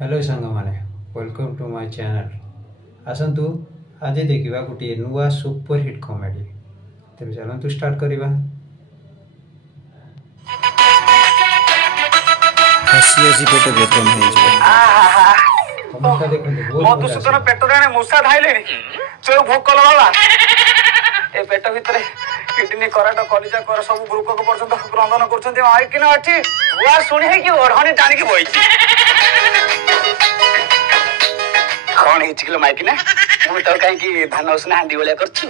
Hello सांग माने welcome to my channel आसतु आज देखा गोटे नुआ सुपर हिट कॉमेडी तेज चलतु स्टार्ट करवा हसी हसी पेट बेदम कमेंटा देखो बहुत मधुसूदन पेट रे मूषा धाइले जो भोक बाबा ए पेट भितर किडनी कराट कलिजा कर सब ग्रुप को पर्यंत रंधन करछन्ते आई कि न अछि हुआ सुनी है कि ओढ़नी टाणी के बइछि कौन है चिकलो माइक ना मु तो काई कि धान उसना हांडी वाला करछु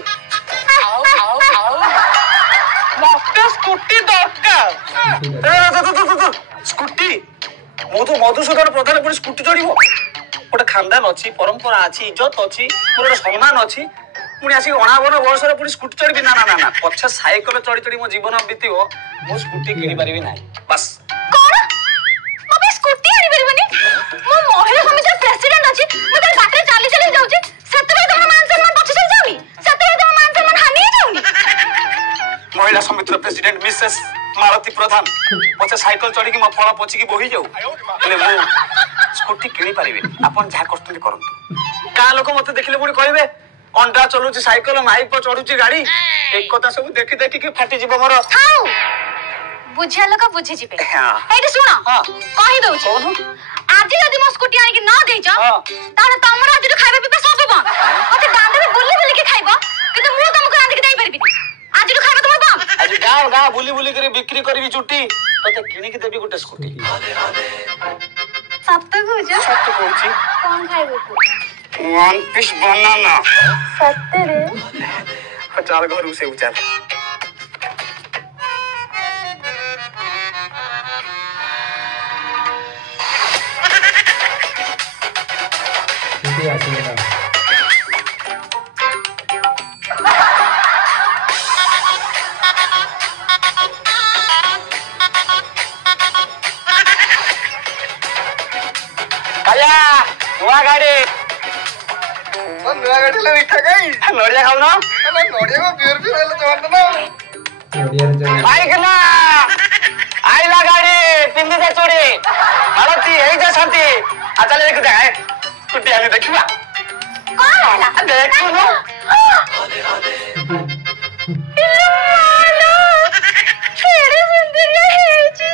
मस्ते स्कूटी दरकार स्कूटी मु तो मधुसूदन प्रधान पर स्कूटी चढ़िबो गोटे खानदान अच्छी परंपरा अच्छी इज्जत अच्छी मोर सम्मान अच्छी पुणी आसिक अणावन बयस पुणी स्कूटी चढ़ी ना ना ना ना पछे साइकेल चढ़ी चढ़ी मो जीवन बीतव मु स्कूटी किनी पारिबी ना बस कोन मबे स्कूटी आनी परबनी मो महिला समिति प्रेसिडेंट अछि मो तर बाटे चाली चाली जाउची सेतबे तमर मान सम्मान पछे चल जाउनी सेतबे तमर मान सम्मान हानि जाउनी महिला समिति प्रेसिडेंट मिसेस मालती प्रधान पछे साइकेल चढ़ी कि मो फळ पछी की बोही जाऊ ले मु स्कूटी किनी पारिबी आपन जा करतनी करंतु का लोक मते देखले पुणी कहबे अंडा चलुची साइकेल माइक पर चढ़ुची गाड़ी एक कथा सब देखि देखि कि फाटी जीव मोर थाउ बुझिया लोक बुझि जिबे एठी सुन कहि दउची आज यदि मो स्कूटी आनी कि न देइछ ताने तमरा आज खाइबे पिबे सब बंद ओते दांडे बुल्ली बुल्ली के खाइबो किंतु मु तुमको रांधी के देई परबी आज खाइबे तुम बंद आज गाँव गाँव बुली बुली कर बिक्री करबी चुट्टी तते किनी के देबी गोटे स्कूटी सत्य कहूछ सत्य कहूची कोन खाइबे तू वन पीस बनाना सत्य रे चल घर से उचाल छुट्टी आसीगला काया नुआ गाड़ी नया गाड़ी ले मिठा खाई नड़िया खाऊ ना अरे नडिया को बियर भी रहले जवान ना ओडिया रे चल बाइक ना आइला गाड़ी पिंदी दे चोरी मालती हेई जा शांति आ चले देख जाए कुटी आने देखिबा कोन होला देखो ना केड़े सुंदर हेची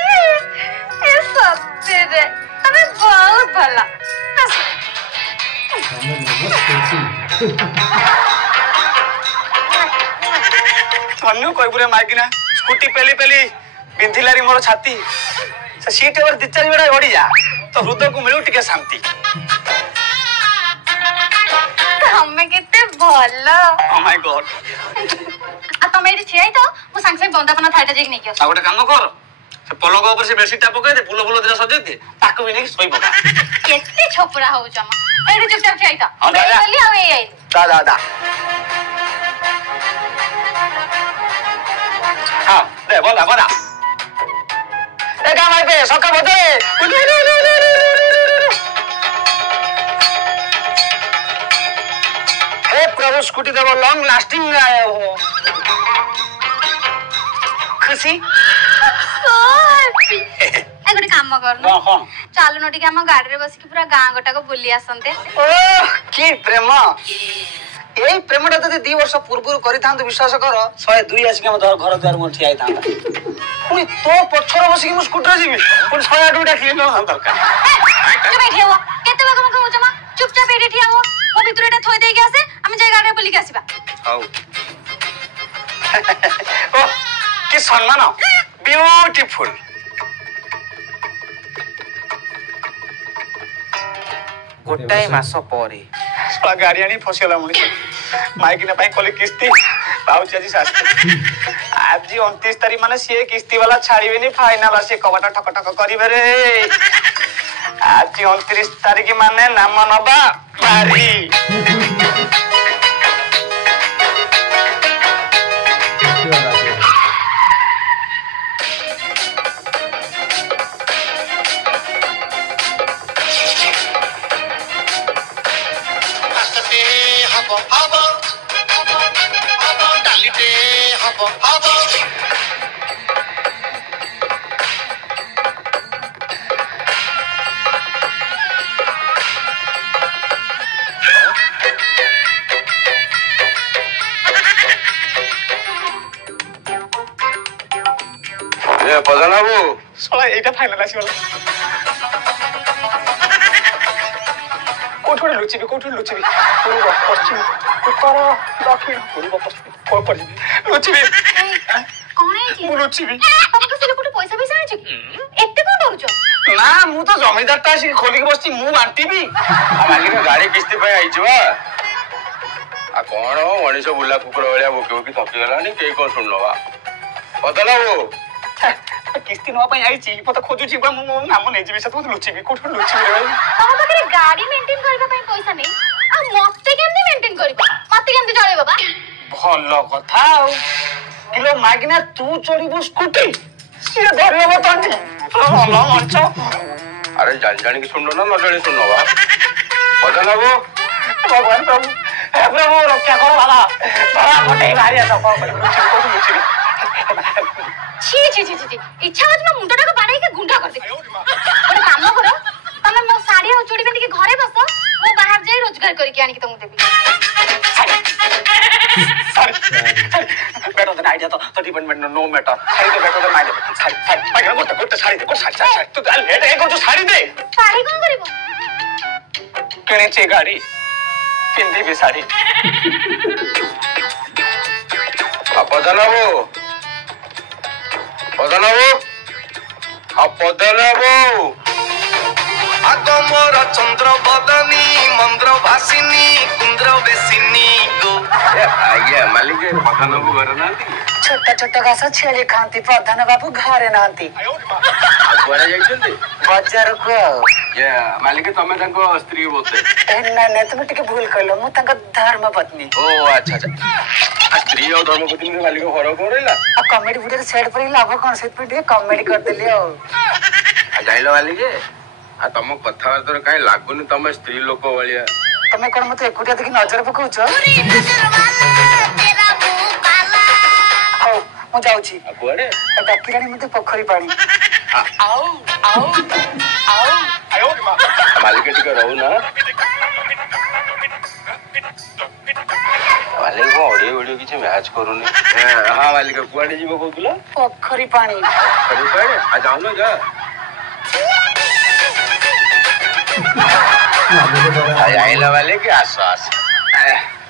ए सत्य रे तमे बहुत भला धन्यु कहबुरे माइकिना स्कूटी पेली पेली बिंधिलारी मोर छाती से सीट ओवर दी चारि बेड़ा गड़ी जा तो हृदय को मिलू टिके शांति हमें कितने भला ओ माय गॉड आ तमे एठी छियै तो मो संग संग बंदापना थाइटा जेक नेकियो आ गोटे काम कर से पलंग ऊपर से बेडशीट टा पकाई दे फूल फूल दिना सजे दे ताको भी नहीं सोई पका केते छोपरा हो जमा एठी चुपचाप छियै तो हाँ, जा, जा। चली आवे आई दा दा दा हां दे बोला बोला ए का माई पे सका बदे हे प्रभु स्कूटी देव लॉन्ग लास्टिंग आए हो खुशी सो हैप्पी ए गोटे काम करनो हां हां चालू नटी के हम गाड़ी रे बस के पूरा गां गोटा को बुली आसंते ओ की प्रेम एई प्रेमटा जदि 2 वर्ष पूर्व करिथांत विश्वास कर 102 आसी के हम घर द्वार मोर ठियाई थांता पुनी तो पछर बसी के स्कूटर जीवी पुनी 108 उठा के न दरकार चुप बैठी हो केते बार कम जमा चुपचाप एठी ठिया हो मो भितर एटा थोय देई के आसे हम जे गाड़ी रे बुली के आसीबा हाउ ओ की सम्मान ब्यूटीफुल गोटाई मास परे सला गाड़ी आनी फसिला मुनी माइकिना पाई कले किस्ती पाउची आज शास्त्री आज 29 तारीख माने से किस्ती वाला छाड़ीबेनी फाइनल से कबाटा ठक ठक करिवे रे आज 29 तारीख माने नाम नबा बारी ଶଳା ଏଇଟା ଫାଇନାଲ ଆସିଗଲା। କୋଉଠି ଲୁଚିବି ପୂର୍ବ ପଶ୍ଚିମ ଉତ୍ତର ଦକ୍ଷିଣ ପୂର୍ବ ପଶ୍ଚିମ କୋଉଠି ଯିବି ଲୁଚିବି କଣ ହେଇଛି ମୁଁ ଲୁଚିବି। ତମକୁ ସେ ଲୋକଠୁ ପଇସା ଆଣିଛ କି ଏତେ କଣ ଡରୁଛ? ନା ମୁଁ ତ ଜମିଦାରଟା ଆସିକି ଖୋଲିକି ବସିଛି ମୁଁ ବାଣ୍ଟିବି। ମାଲିକ ଗାଡି କିସ୍ତି ପାଇଁ ଆଇଛୁ ବା ଆଉ କଣ ମଣିଷ ବୁଲା କୁକୁର ଭଳିଆ ଭୋକି ଭୋକି ଥକିଗଲାଣି କେହି କଣ ଶୁଣିନବା ବଦଲା କିସ୍ତି ନବା ପାଇଁ ଆଇଛି ମତେ ଖୋଜୁଛି ବା ମୁଁ ନାମ ନେଇଯିବି ସେ ମତେ ଲୁଚିବି କୋଉଠି ଲୁଚିବି ରେ ତମ ପାଖରେ ଗାଡି ମେଣ୍ଟେନ କରିବା ପାଇଁ ପଇସା ନାହିଁ ଆଉ ମତେ କେମିତି ମେଣ୍ଟେନ କରିବ ମତେ କେମିତି ଚଳେଇବ ବା? ଭଲ କଥା ଆଉ କିଲୋ ମାଗିନା ତୁ ଚଢିବୁ ସ୍କୁଟି ସିଏ ଧରିବ ତଣ୍ଟି ଭଲ ମଣିଷ। ଆରେ ଜାଣିକି ଶୁଣିଲ ନା ନ ଜାଣି ଶୁଣିଲ ବା ବଦଲା ଭଗବାନ ପ୍ରଭୁ हे प्रभु रक्षा करो बाबा बाबा फटे भारी आस कौन लुचिबी छी इच्छा होच मैं मुंडटा को बाड़ाई के गुंडा कर दे ଗୋଟେ କାମ କର ତମେ ମୋ ଶାଢୀ ଆଉ ଚୁଡ଼ି ପିନ୍ଧିକି ଘରେ ବସ ମୁଁ ବାହାର ଯାଇ ରୋଜଗାର କରିକି ଆଣିକି ତମକୁ ଦେବି। सॉरी बेटर देन आइडिया तो डिपेंडमेंट no matter sari they better than idea sari भाई गोटे साड़ी दे साड़ी तू लेट है को साड़ी दे साड़ी कोन करिवो किने छे गाड़ी पिंदी भी साड़ी अपदनबो आगमर चंद्र बदनी मंद्र भासिनी कुंद्र बेसिनी गो ये मालिक पदनबो घर नांती छोटा छोटा घास छेली खाती प्रधान बाबू घरे नांती कुआडे जाइछन्ती बजार को ये मालिक तमे तांको स्त्री बोते ना तुम टिके भूल करलो मु तांका धर्म पत्नी ओ अच्छा स्त्री और धर्म पत्नी में मालिक फरक हो रहिला आ कॉमेडी वीडियो सेट पर लाभ कोन से पे कॉमेडी कर देली आ जाइलो मालिक आ तम कथाबार्ता काई लागुनी तमे स्त्री लोक भलिया तमे कोन मते एकुटिया देखि नजर पकाउछ मु जाउछी आ कुआडे डाकिरानी मते पोखरी पानी आओ आयो मालिक टिके रहू ना मालिक को ऑडियो किछ मैच करूनी हां मालिक कुआडे जीवो कहतुला पोखरी पानी आ जाऊ ना जा आइला वाले के आस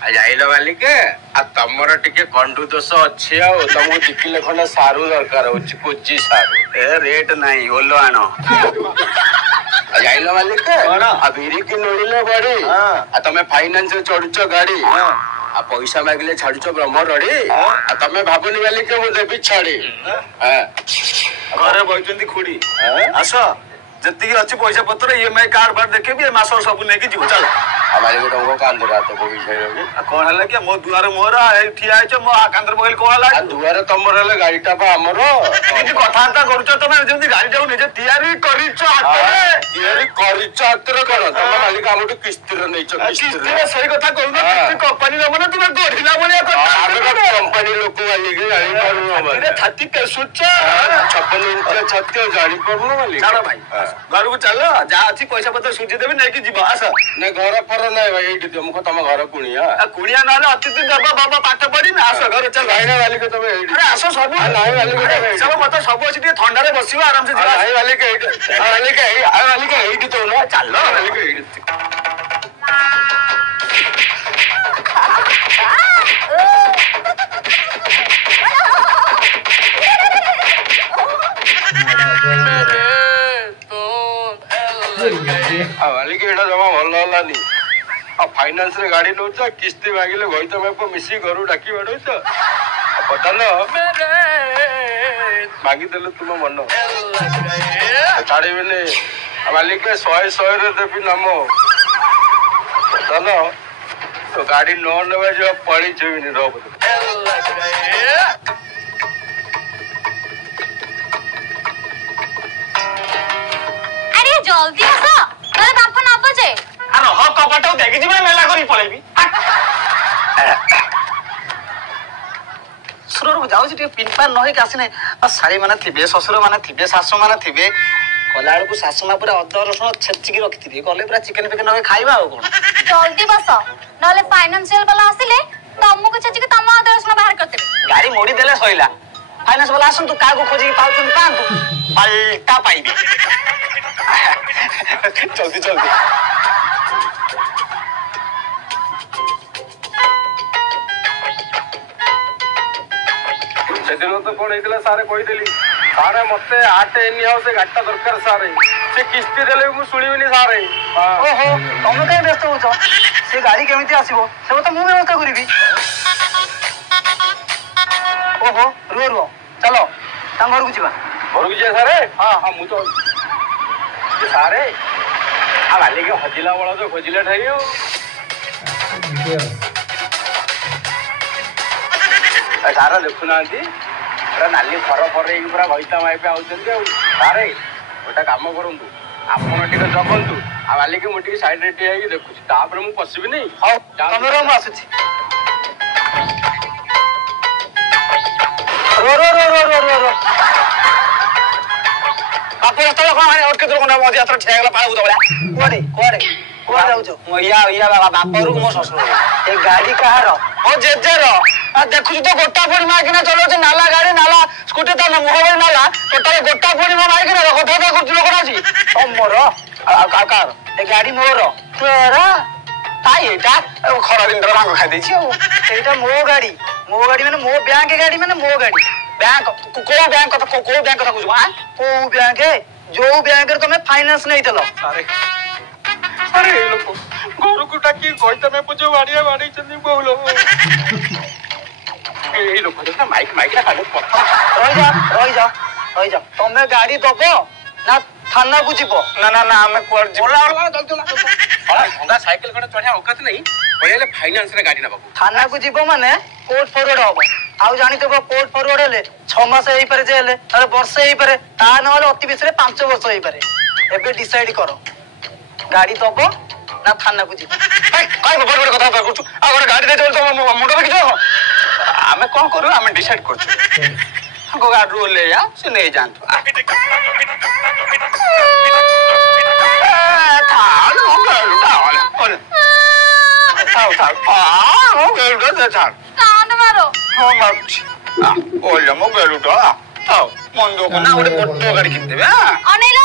आइला वाले के आ तमर टिके कंडू दोष अछि आ तमको दिखिले खंडा सारू दरकार होछि कोची सारू ए रेट नाही ओलो आनो आइला वाले के आ भिरी की नोडिले बड़ी आ तमे फाइनेंस चढुछ गाड़ी आ पैसा मागले छाडुछ ब्रह्म रडी आ तमे भाबुनी वाले के मु देबी छाडी घरे बइचंती खुडी आसो जति अच्छी पैसा पत्र ईएमआई कार्ड बार देखे भी मास सब नेकी जीव चल हमारे को तुमको कांदर रात को विषय होगी कोन हला के मो दुआर मोर ठिया आइछ मो कांदर बगल कोन हला दुआर तमर हला गाड़ीटा बा हमरो एति कथाता करूछ तमे जेमति गाड़ीटा निजे तयारी करिछ हातरे तयारी करिछ हातरे कोन तम मालिक हमटु किस्तिर नैछ किस्तिर सही कथा कहू ना किस्तिर कंपनी रे मने तुमे गोढिला बलिया कथा कंपनी लोक वाली के गाड़ी करू हमरे छाती के सुच 56 इंच छत्य गाड़ी करू वाली चलो भाई घर को चलो जा अच्छी पैसा पत्र सुझी देबे नै कि जीव आस नै घर पर नै भाई एठी तुमको तम घर कुणिया कुणिया नाले अतिथि देबा बाबा पाठ पड़ी ना आस घर चल भाई वाली के तमे एठी अरे आस सब भाई वाली के चलो मत सब अछि टे ठंडा रे बसिबा आराम से भाई वाली के एठी तो ना चलो वाली के एठी वाली के एटा जमा भल हलानी आ फाइनेंस रे गाड़ी नउछ किस्ती मागिले गई तमे को मिसी घरु डाकी बडउछ पतान मागी देले तुम मन छाड़ी बेने वाली के 100 रे देबी नाम पतान तो गाड़ी न नेबे जो पड़ी छबिनी रो जल्दी आस नले बाप न बजे अरे ह कपटा देखि जिबे मेला करी पळेबी सुरर जाउ छि पिनपान नहे कासिने साड़ी माने थिबे ससुर माने थिबे सासु माने थिबे कलाळ को सासु मा पूरा अदर रसुण छेची की रखि थिबे गले पूरा चिकन पिकन नहे खाइबा हो कोन जल्दी बस नले फाइनेंशियल वाला आसिले तमको छेची के तम अदर रसुण बाहर कर देबे गाड़ी मोड़ी देले सइला फाइनेंस वाला आसन तू का को खोजी पाउछन पांतु बाल्टा पाइबे जल्दी जल्दी सेदिन तो कौन होता सारे कहीदेली सारे मत आटे नि से गाड़ी दरकार सारे से किस्ती देले मुझे शुणी सारे ओहो तुम कहीं व्यस्त हो से गाड़ी केमी आसो से तो मुझे व्यवस्था करी ओहो रुह रुह चलो घर को जा घर को जाए सारे हाँ हाँ मुझे सारे आ बाली के हजिला बड़ा जो खोजिले ठाई सारा देखुना नाली फर फर पूरा भैता माइपे आरे गोटे कम करूँ आपड़ टे जगंतु आ बाली के मुझे साइड रे ठिया देखुची तापर मु पशिबी नहीं हाँ तुम रो मु आसुची रो रो रो रो रो रो रो आप तले कौन अटके तो कोना मज यात्रा ठेगला पाळू दबला कोडे कोडे कोडे जाउछो मो या बापरू मो ससुर ए गाड़ी कहार ओ जेजेर आ देखु तो गोटा फोड़ी मार के चलो नाला गाड़ी नाला स्कूटी ता मुहबे नाला टोटल गोटा फोड़ी मार के कथा करछ लोक राजी तमर आ कार ए गाड़ी मोर तोरा ताई एटा खरा दिन भांग खाइ दैछि एटा मो गाड़ी माने मो बैंक गाड़ी माने मो गाड़ी बैंक को बैंक कथा को बैंक कथा कुछ हां को बैंक जो बैंक रे तुमे फाइनेंस नै देलो अरे अरे लोक घर को टाकी कहता मैं पूछो बाड़िया बाड़ी चंदी बोलो ए लोक तो माइक माइक ना खाली पत्थर रही जा तुमे गाड़ी दबो ना थाना को जीवो ना ना ना हमें कोर बोला जल्दी ला होगा साइकिल कटा चढ़िया औकात नहीं पहिले फाइनेंस रे गाड़ी ना बाबू थाना को जीवो माने कोर्ट फॉरवर्ड होबो आउ जानी तो कोर्ट फॉरवर्ड हेले 6 मास हेई पारे जे हेले अरे वर्ष हेई पारे ता नहले अति बेसी रे 5 वर्ष हेई पारे एबे डिसाइड करो गाड़ी दबो ना थाना को जीवो काय बड़ बड़ कथा करछु आ गोटे गाड़ी दे चल तो मुंडो में किछो हमें कोन करू हमें डिसाइड करछु को गाड़ी रो ले या से नहीं जानतो थाल हो गल थाल थाल थाल हो गल दे थाल कांड मारो हो मार ओले मो गलु तो आओ मंदो को ना गोटे बड्ड गाड़ी किन देबे अनेलो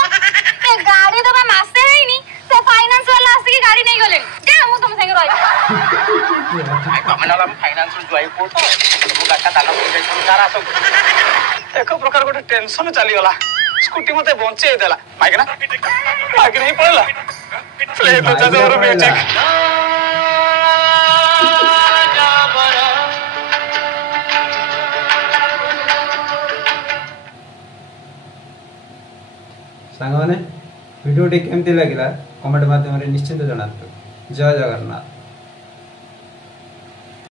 ते गाड़ी दबा मासे हैनी से फाइनेंस वाला आसी की गाड़ी नहीं गले जा मु तुम संगे रही आई कमनाला फाइनेंस जोई पोट मो गाटा ताला को जाई सारा सब एक प्रकार गोटे टेंशन चली गला स्कूटी मते बंचे देला माइक ना माइक नहीं पड़ला प्ले तो जरूर म्यूजिक सांग मैंने वीडियो केमती लगे कमेंट माध्यम निश्चिंत जनातु जय जगन्नाथ।